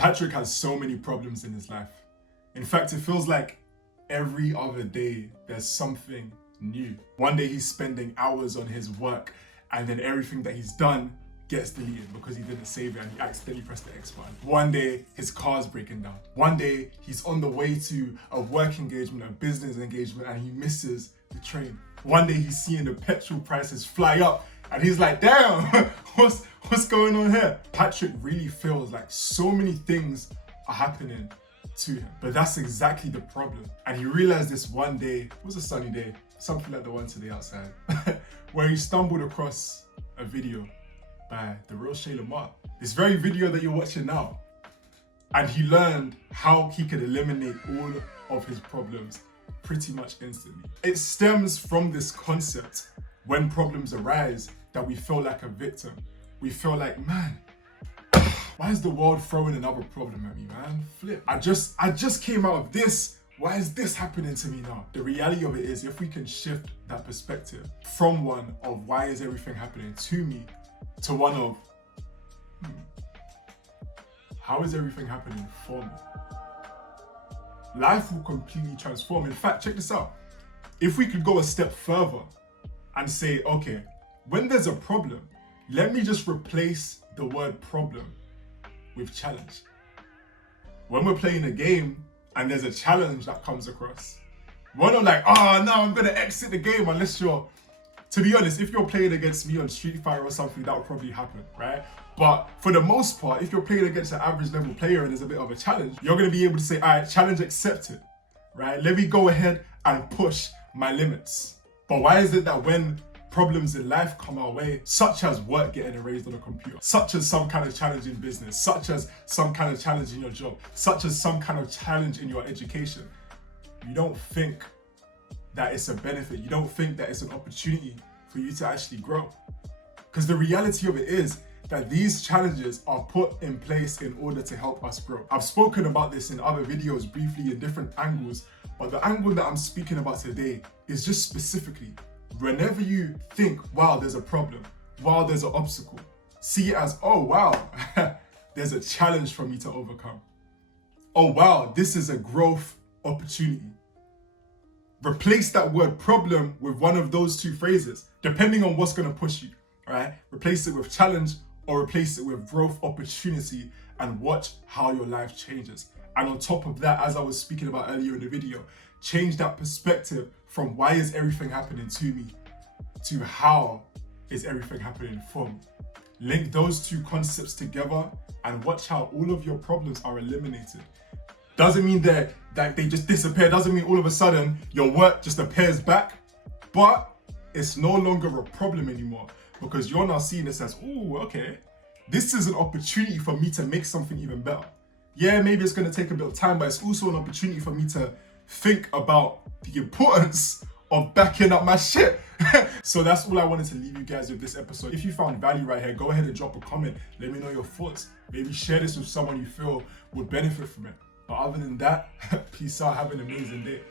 Patrick has so many problems in his life. In fact, it feels like every other day there's something new. One day he's spending hours on his work and then everything that he's done gets deleted because he didn't save it and he accidentally pressed the X button. One day his car's breaking down. One day he's on the way to a work engagement, a business engagement, and he misses the train. One day he's seeing the petrol prices fly up and he's like, damn, what's going on here? Patrick really feels like so many things are happening to him, but that's exactly the problem. And he realized this one day, it was a sunny day, something like the one today outside, where he stumbled across a video by the real Shay Lamar. This very video that you're watching now. And he learned how he could eliminate all of his problems pretty much instantly. It stems from this concept when problems arise that we feel like a victim. We feel like, man, why is the world throwing another problem at me, man? Flip. I just came out of this. Why is this happening to me now? The reality of it is, if we can shift that perspective from one of why is everything happening to me to one of how is everything happening for me? Life will completely transform. In fact, check this out. If we could go a step further and say, okay, when there's a problem, let me just replace the word problem with challenge. When we're playing a game and there's a challenge that comes across, we're not like, oh no, I'm gonna exit the game unless you're, to be honest, if you're playing against me on Street Fighter or something, that would probably happen, right? But for the most part, if you're playing against an average level player and there's a bit of a challenge, you're gonna be able to say, all right, challenge accepted, right? Let me go ahead and push my limits. But why is it that when problems in life come our way, such as work getting erased on a computer, such as some kind of challenge in business, such as some kind of challenge in your job, such as some kind of challenge in your education, you don't think that it's a benefit, you don't think that it's an opportunity for you to actually grow? Because the reality of it is that these challenges are put in place in order to help us grow. I've spoken about this in other videos briefly in different angles, but the angle that I'm speaking about today is just specifically, whenever you think, wow, there's a problem, wow, there's an obstacle, see it as, oh wow, there's a challenge for me to overcome. Oh wow, this is a growth opportunity. Replace that word problem with one of those two phrases, depending on what's gonna push you, right? Replace it with challenge or replace it with growth opportunity and watch how your life changes. And on top of that, as I was speaking about earlier in the video, change that perspective from why is everything happening to me to how is everything happening for me. Link those two concepts together and watch how all of your problems are eliminated. Doesn't mean that they just disappear, doesn't mean all of a sudden your work just appears back, but it's no longer a problem anymore because you're now seeing this as, oh, okay, this is an opportunity for me to make something even better. Yeah, maybe it's gonna take a bit of time, but it's also an opportunity for me to think about the importance of backing up my shit. So that's all I wanted to leave you guys with this episode. If you found value right here, go ahead and drop a comment. Let me know your thoughts. Maybe share this with someone you feel would benefit from it. But other than that, peace out, have an amazing day.